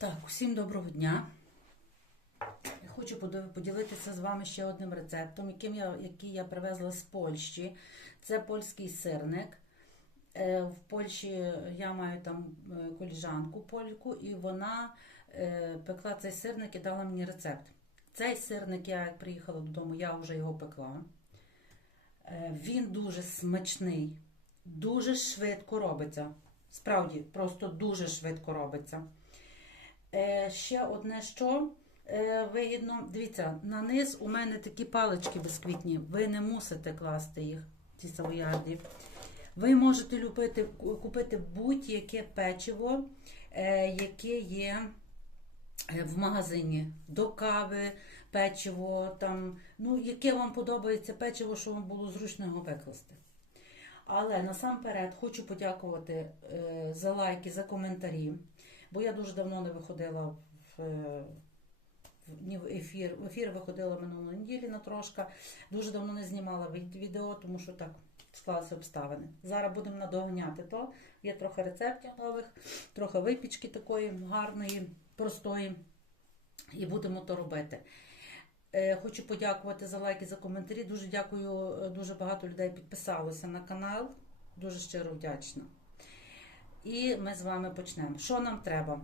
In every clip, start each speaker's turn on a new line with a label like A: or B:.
A: Так, усім доброго дня. Я хочу поділитися з вами ще одним рецептом, яким я, який я привезла з Польщі. Це польський сирник. Е, В Польщі я маю там е, коліжанку польку, і вона е, пекла цей сирник і дала мені рецепт. Цей сирник, я як приїхала додому, я вже його пекла. Він дуже смачний, дуже швидко робиться. Справді, просто дуже швидко робиться. Е, ще одне що е, вигідно. Дивіться, на низ у мене такі палички безквітні. Ви не мусите класти їх, ці савоярді. Ви можете любити, купити будь-яке печиво, е, яке є е, в магазині. До кави, печиво, там, ну, яке вам подобається печиво, що вам було зручно його викласти. Але насамперед хочу подякувати е, за лайки, за коментарі, бо я дуже давно не виходила в, е, ні в ефір. В ефір виходила минулої неділі на трошка. Дуже давно не знімала відео, тому що так склалися обставини. Зараз будемо надоганяти то. Є трохи рецептів нових, трохи випічки такої гарної, простої. І будемо то робити. Е, Хочу подякувати за лайки, за коментарі. Дуже дякую. е, Дуже багато людей підписалося на канал. Дуже щиро вдячна. І ми з вами почнемо. Що нам треба?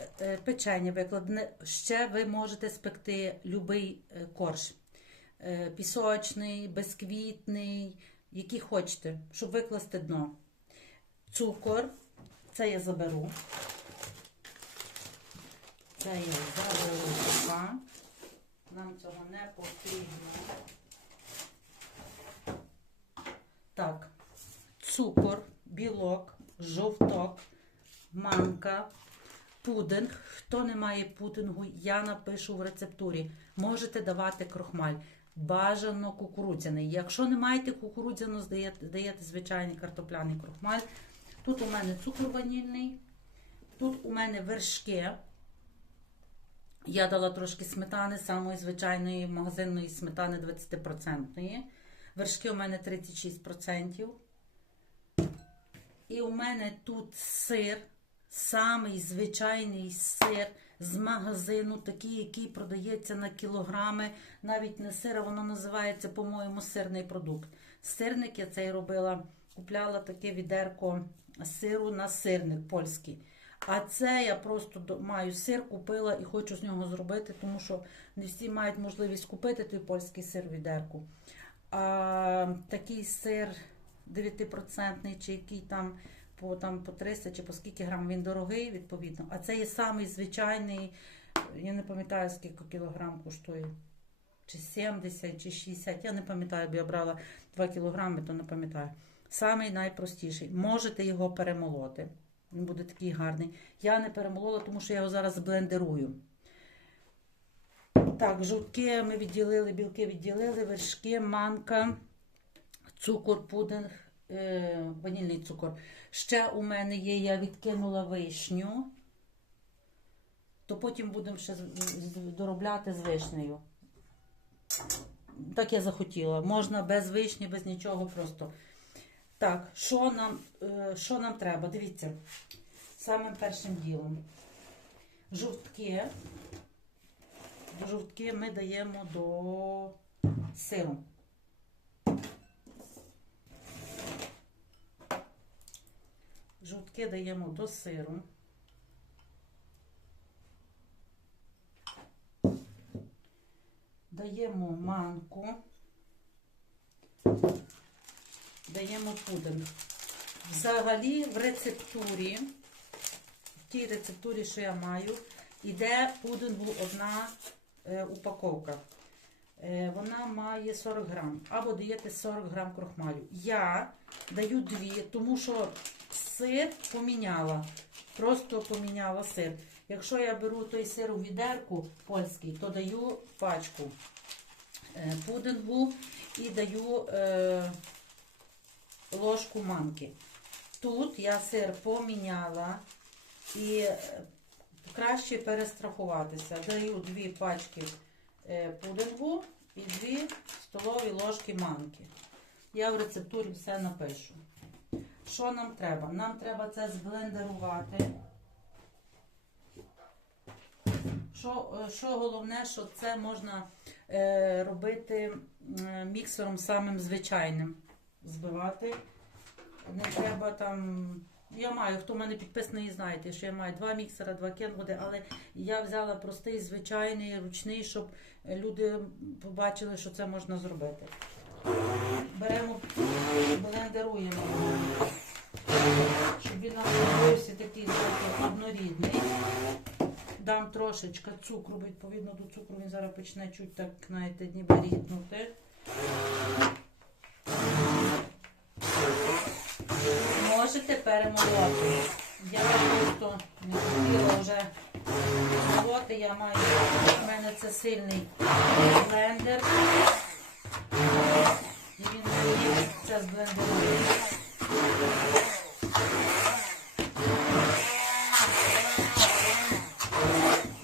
A: Е, е, Печення викладене. Ще ви можете спекти будь-який корж. Е, Пісочний, безквітний, який хочете, щоб викласти дно. Цукор. Це я заберу. Це я заберу. поки. Нам цього не потрібно. Так, цукор, білок, жовток, манка, пудинг. Хто не має пудингу, я напишу в рецептурі. Можете давати крохмаль. Бажано кукурудзяний. Якщо не маєте кукурудзяну, здаєте, даєте звичайний картопляний крохмаль. Тут у мене цукор ванільний, тут у мене вершки. Я дала трошки сметани, самої звичайної магазинної сметани 20%. Вершки у мене 36%. І у мене тут сир, самий звичайний сир з магазину, такий, який продається на кілограми. Навіть не сир, а воно називається, по-моєму, сирний продукт. Сирник я цей робила, купляла таке відерко сиру на сирник польський. А це я просто маю сир, купила і хочу з нього зробити, тому що не всі мають можливість купити той польський сир відерку. А такий сир 9% чи який там по, там, по 300 чи по скільки грам, він дорогий, відповідно. А це є самий звичайний, я не пам'ятаю, скільки кілограм коштує. Чи 70, чи 60. Я не пам'ятаю, бо я брала 2 кілограми, то не пам'ятаю. Самий найпростіший. Можете його перемолоти. Він буде такий гарний. Я не перемолола, тому що я його зараз блендерую. Так, жовтки ми відділили, білки відділили, вершки, манка, цукор, пудинг, е, ванільний цукор. Ще у мене є, я відкинула вишню, то потім будемо ще доробляти з вишнею. Так я захотіла. Можна без вишні, без нічого просто. Так, що нам, е, що нам треба? Дивіться, самим першим ділом. Жовтки. Жовтки ми даємо до сиру. Жовтки даємо до сиру. Даємо манку. Даємо пудинг. Взагалі в рецептурі, в тій рецептурі, що я маю, іде пудингу одна е, упаковка. Е, вона має 40 грам. Або даєте 40 грам крохмалю. Я даю дві, тому що сир поміняла. Просто поміняла сир. Якщо я беру той сир у відерку польський, то даю пачку е, пудингу і даю е, ложку манки. Тут я сир поміняла і е, краще перестрахуватися. Даю дві пачки пудингу і дві столові ложки манки. Я в рецептурі все напишу. Що нам треба? Нам треба це зблендерувати. що, е, що головне, що це можна е, робити міксером самим звичайним. Збивати. Не треба там. Я маю, хто в мене підписаний, знаєте, що я маю два міксера, два кенвуди, але я взяла простий, звичайний, ручний, щоб люди побачили, що це можна зробити. Беремо, блендеруємо, щоб він нам зробився такий однорідний. Дам трошечки цукру, відповідно до цукру він зараз почне чуть так, знаєте, ніби ріднути. Можете перемолоти. Я просто не хотіла вже молоти, я маю, у мене це сильний блендер. Він це зблендерує.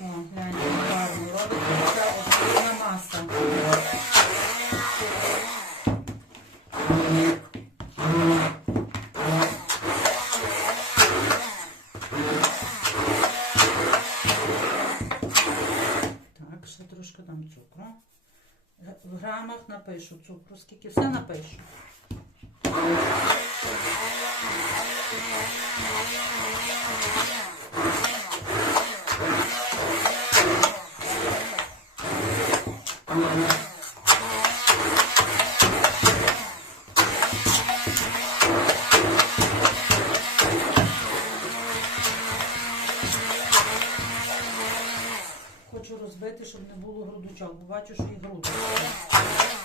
A: О, гляньте, як гарно робиться ця отруйна маса. Так, ще трошки дам цукру. Г- В грамах напишу цукру, скільки все напишу. Хочу розбити, щоб не було грудочок, бо бачу, що і грудочки.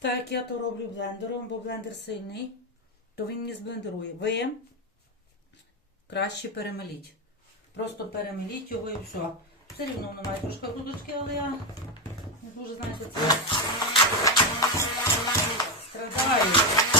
A: Так, я то роблю блендером, бо блендер сильний, то він не зблендерує. Ви краще перемеліть. Просто перемеліть його і все. Все рівно воно має трошки грудочки, але я не дуже, знаю, що це страдаю.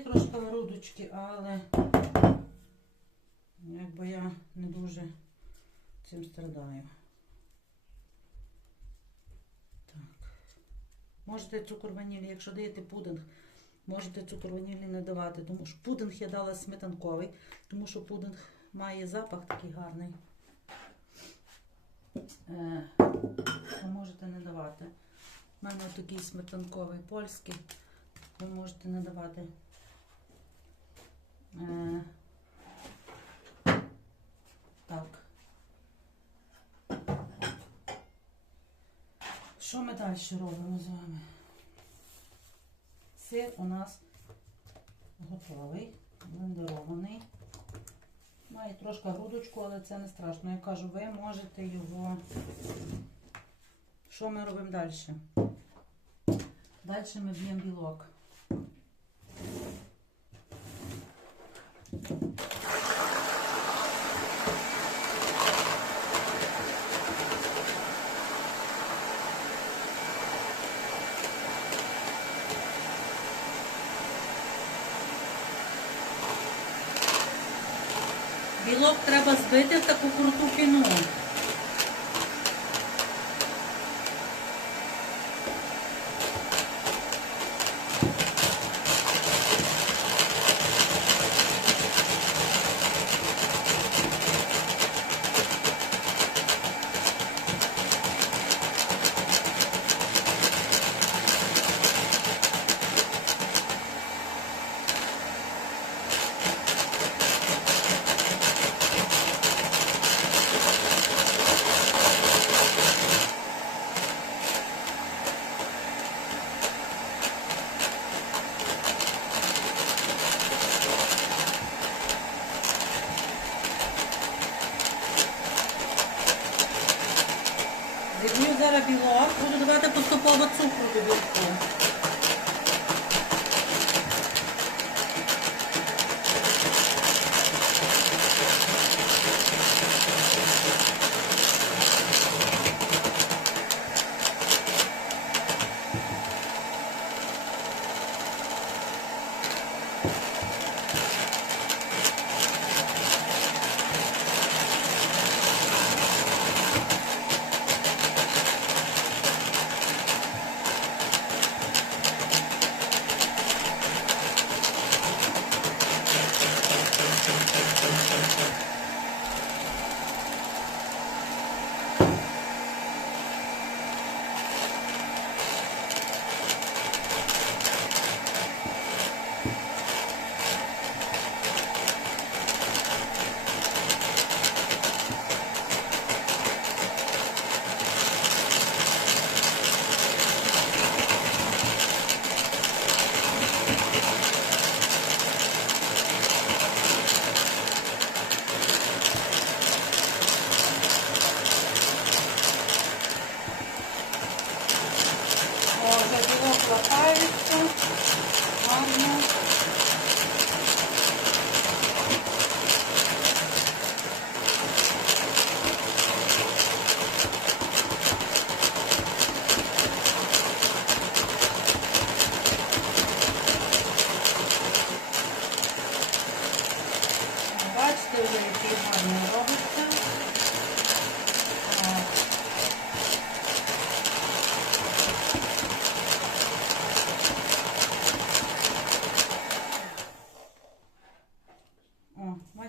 A: Трошки грудочки, але якби я не дуже цим страдаю. Так. Можете цукор ванілі, якщо даєте пудинг, можете цукор ванілі не давати, тому що пудинг я дала сметанковий, тому що пудинг має запах такий гарний. Е, ви можете не давати. У мене такий сметанковий польський. Ви можете не давати. Е, так. Що ми далі робимо з вами? Сир у нас готовий, блендерований. Має трошки грудочку, але це не страшно. Я кажу, ви можете його. Що ми робимо далі? Далі ми б'ємо білок треба збити в таку круту піну.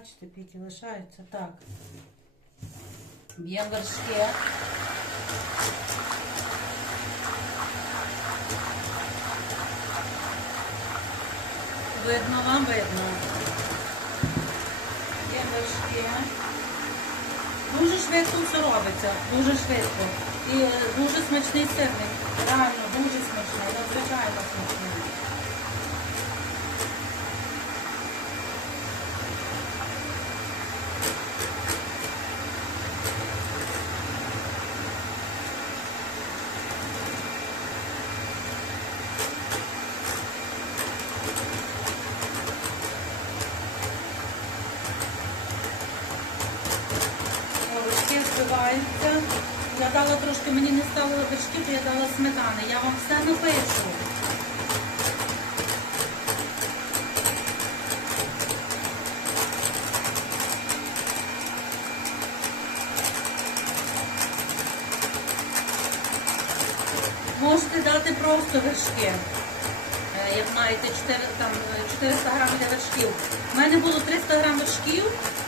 A: Скільки лишається. Так. Б'ємо вершки. Видно вам, видно. Є вершки. Дуже швидко все робиться, дуже швидко. І е, дуже смачний сирник. Реально, дуже смачний, надзвичайно смачний. Вершки збиваються. Я дала трошки, мені не вершків, то я дала сметани. Я вам все напишу. Можете дати просто вершки. Як маєте 4, там, е, 400 грамів для вершків. У мене було 300 грам вершків,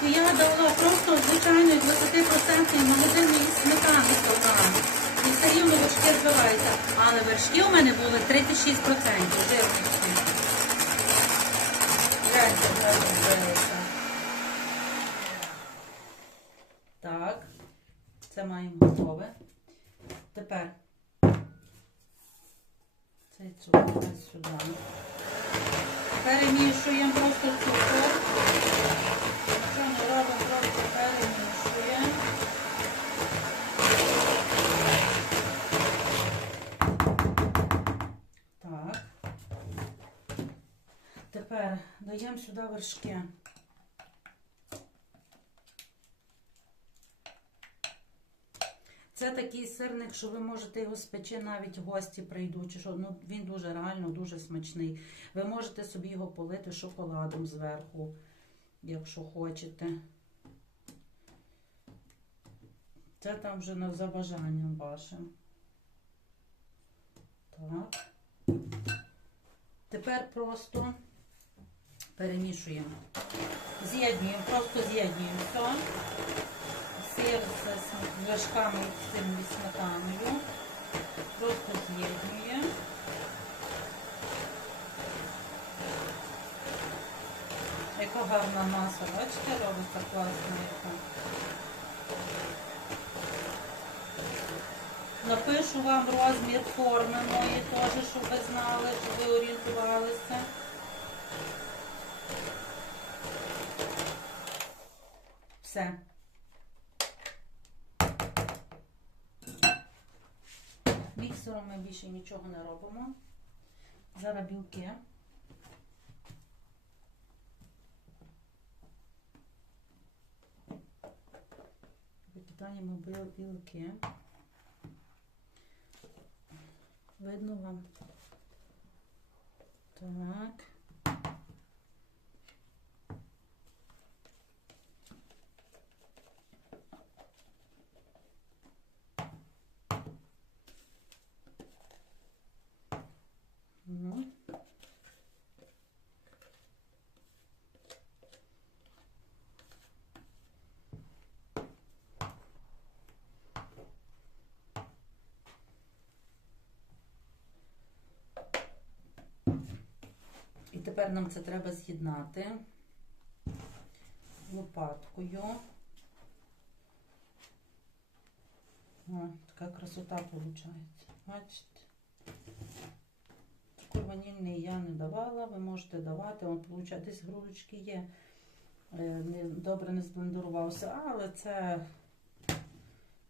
A: і я дала просто звичайної 20% магазинної сметани 100 грамів. І все рівно вершки збиваються. Але вершки у мене були 36% жирності. Гляньте, зразу збилися. Так, це маємо готове. Тепер цей цукор сюди. Перемішуємо просто цукор. Що ми робимо? Просто перемішуємо. Так. Тепер даємо сюди вершки. Такий сирник, що ви можете його спечи, навіть гості прийдуть. Чи що. Ну, він дуже реально дуже смачний. Ви можете собі його полити шоколадом зверху, якщо хочете. Це там вже на за бажанням вашим. Так. Тепер просто перемішуємо. З'єднуємо, просто з'єднуємо все сир з вершками з цим сметаною. Просто з'єднує. Яка гарна маса, бачите, робиться класна яка. Напишу вам розмір форми мої теж, щоб ви знали, щоб ви орієнтувалися. Все. Міксером ми більше нічого не робимо. Зараз білки. Викидаємо біл- білки. Видно вам? Так. Ну. І тепер нам це треба з'єднати лопаткою. О, така красота виходить. Бачите? Цукор ванільний я не давала, ви можете давати. Он, виходить, десь грудочки є. Е, добре не зблендурувався, але це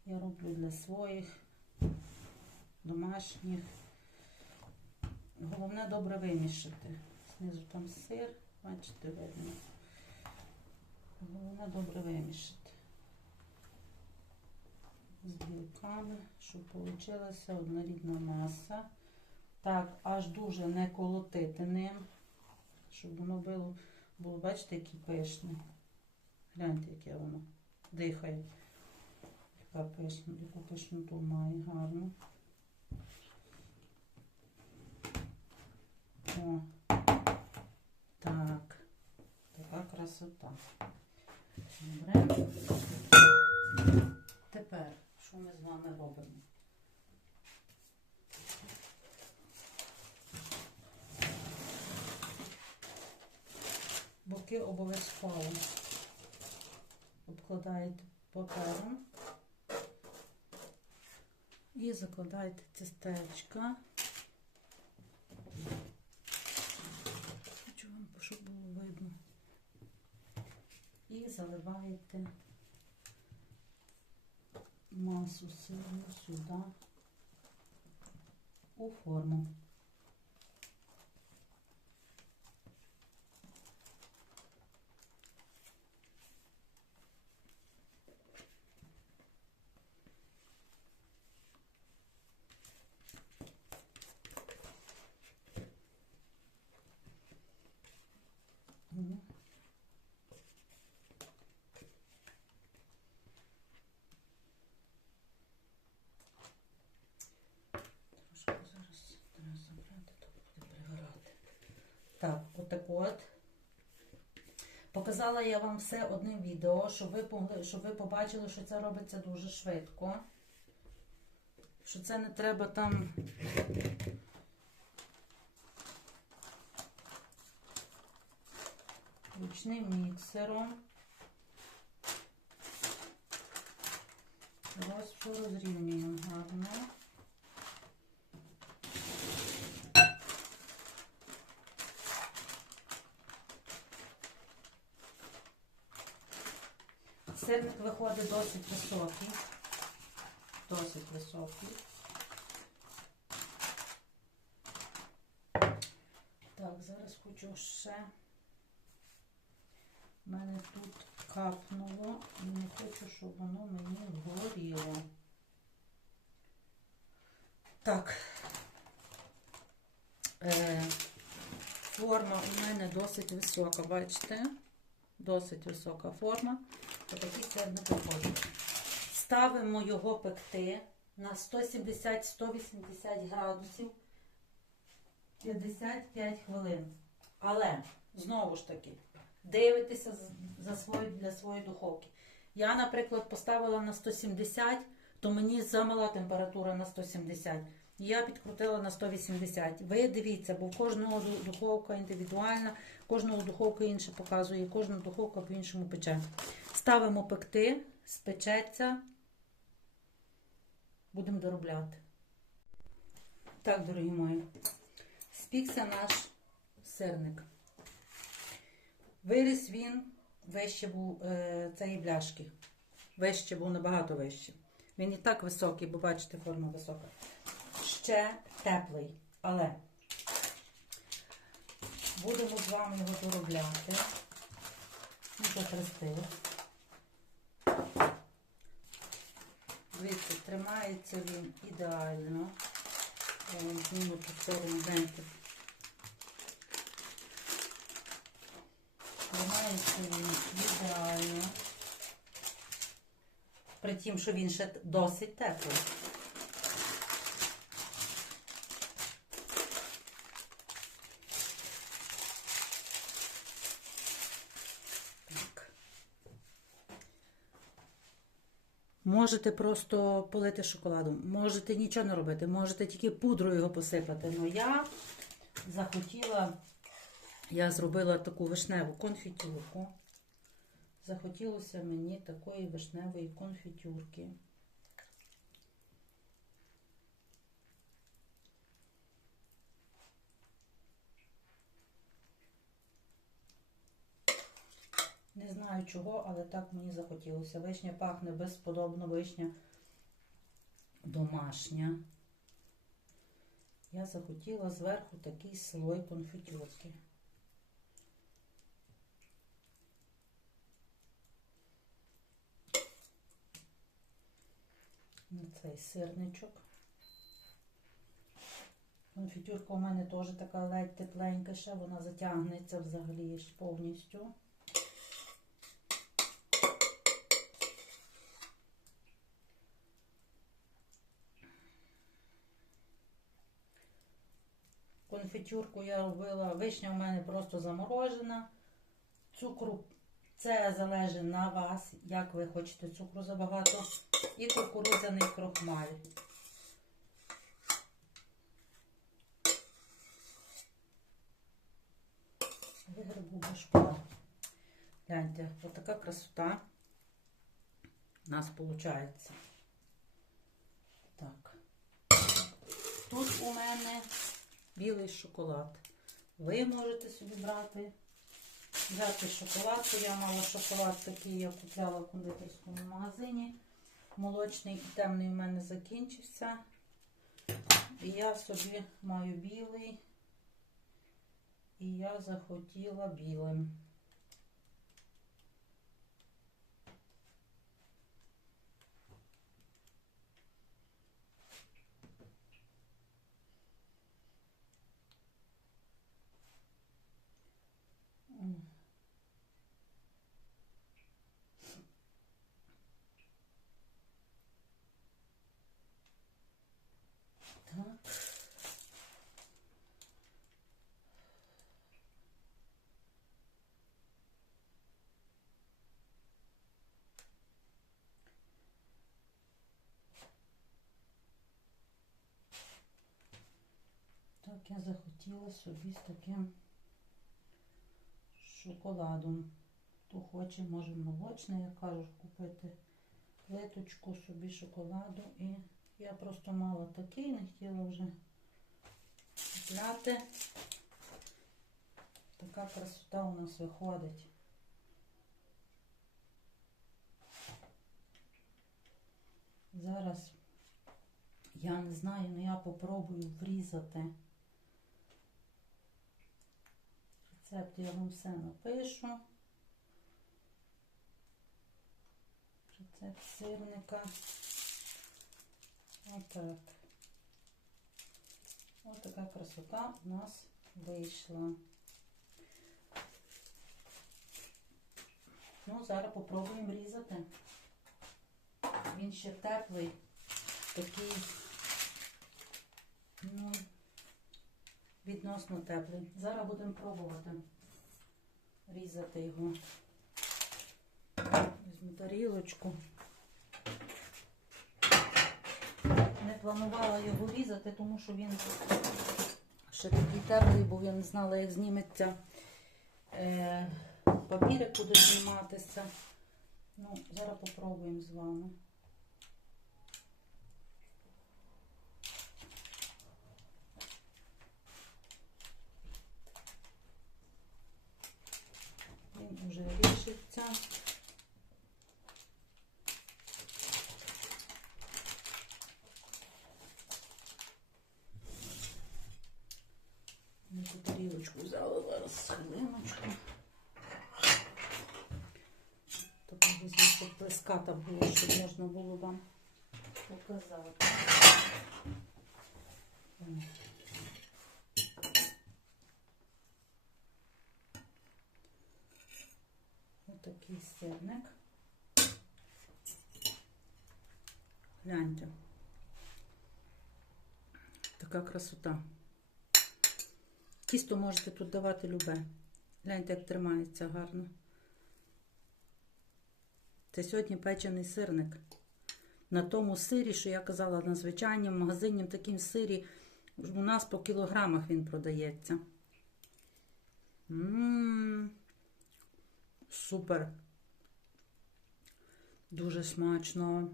A: я роблю для своїх домашніх. Головне добре вимішати. Знизу там сир, бачите, видно. Головне добре вимішати. З білками, щоб вийшла однорідна маса. Так, аж дуже не колотити ним, щоб воно було, було бачите, яке пишне. Гляньте, яке воно дихає. Яка пишна, яку пишноту має гарно. Так, така красота. Добре. Тепер, що ми з вами робимо? Боки обов'язково обкладаєте папером і закладаєте тістечка. Хочу вам, щоб було видно. І заливаєте масу сиру сюди у форму. Мгм. Трошки зараз треба забрати, то буде пригорати. Так, отак от. Показала я вам все одним відео, щоб ви, щоб ви побачили, що це робиться дуже швидко. Що це не треба там. Ручним міксером. Розрівнюємо гарно. Сирник виходить досить високий. Досить високий. Так, зараз хочу ще. У мене тут капнуло і не хочу, щоб воно мені горіло. Так. Е, форма у мене досить висока, бачите? Досить висока форма. Отакий не виходить. Ставимо його пекти на 170-180 градусів 55 хвилин. Але, знову ж таки, дивитеся за свої, для своєї духовки. Я, наприклад, поставила на 170, то мені замала температура на 170. Я підкрутила на 180. Ви дивіться, бо в кожного духовка індивідуальна, кожного духовка інше показує, кожна духовка по-іншому пече. Ставимо пекти, спечеться, будемо доробляти. Так, дорогі мої, спікся наш сирник. Виріс він вище був е, цієї бляшки. Вище був набагато вище. Він і так високий, бо бачите, форма висока. Ще теплий, але будемо з вами його доробляти. Ну, затрясти. Дивіться, тримається він ідеально. Я вам зніму тут сторону, гляньте. Тримається він ідеально. При тім, що він ще досить теплий. Можете просто полити шоколадом, можете нічого не робити, можете тільки пудрою його посипати. Ну я захотіла, я зробила таку вишневу конфітюрку. Захотілося мені такої вишневої конфітюрки. Не знаю чого, але так мені захотілося. Вишня пахне безподобно, вишня домашня. Я захотіла зверху такий слой конфітюрки. На цей сирничок. Конфітюрка у мене теж така ледь тепленька ще, вона затягнеться взагалі ж повністю. Конфітюрку я робила, вишня у мене просто заморожена. Цукру Це залежить на вас, як ви хочете цукру забагато. І кукурудзяний крохмаль. Вигребу башпа. Гляньте, отака красота у нас виходить. Так. Тут у мене білий шоколад. Ви можете собі брати, взяти шоколадку. Я мала шоколад такий, я купляла в кондитерському магазині. Молочний і темний у мене закінчився. І я собі маю білий. І я захотіла білим. М. Так. Так, я захотіла собі з таким шоколадом. Хто хоче, може молочний, я кажу, купити плиточку собі шоколаду. І я просто мала такий, не хотіла вже купляти. Така красота у нас виходить. Зараз я не знаю, але я попробую врізати. Рецепт я вам все напишу. Рецепт сирника. Отак. Ось така красота у нас вийшла. Ну, зараз попробуємо різати. Він ще теплий, такий, ну, відносно теплий. Зараз будемо пробувати різати його. Візьму тарілочку. Не планувала його різати, тому що він ще такий теплий, бо я не знала, як зніметься е, папірик буде зніматися. Ну, зараз попробуємо з вами. Він вже рішиться. Тарілочку взяла зараз хвилиночку. Тобто візьму, щоб плеската було, щоб можна було вам показати. Отакий сирник. Гляньте. Така красота. Тісто можете тут давати любе. Гляньте, як тримається гарно. Це сьогодні печений сирник. На тому сирі, що я казала, на звичайному магазині, таким сирі, у нас по кілограмах він продається. Ммм, супер. Дуже смачно.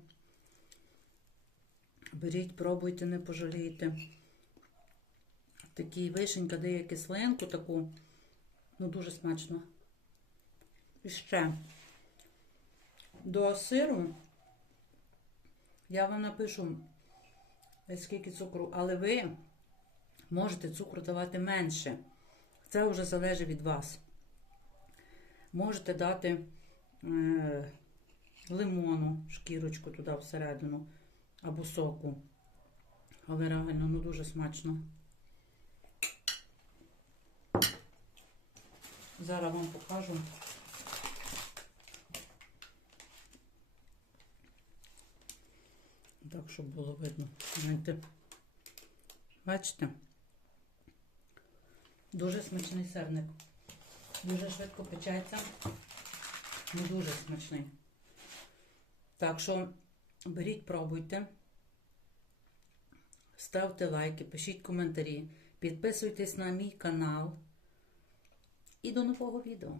A: Беріть, пробуйте, не пожалієте. Такий вишенька дає кислинку таку. Ну, дуже смачно. І ще до сиру я вам напишу, е, скільки цукру, але ви можете цукру давати менше. Це вже залежить від вас. Можете дати е, лимону, шкірочку туди всередину, або соку. Але реально, ну дуже смачно. Зараз вам покажу. Так, щоб було видно. Знаєте, бачите? Дуже смачний сирник. Дуже швидко печеться. Ну, дуже смачний. Так що беріть, пробуйте. Ставте лайки, пишіть коментарі, підписуйтесь на мій канал. І до нового відео.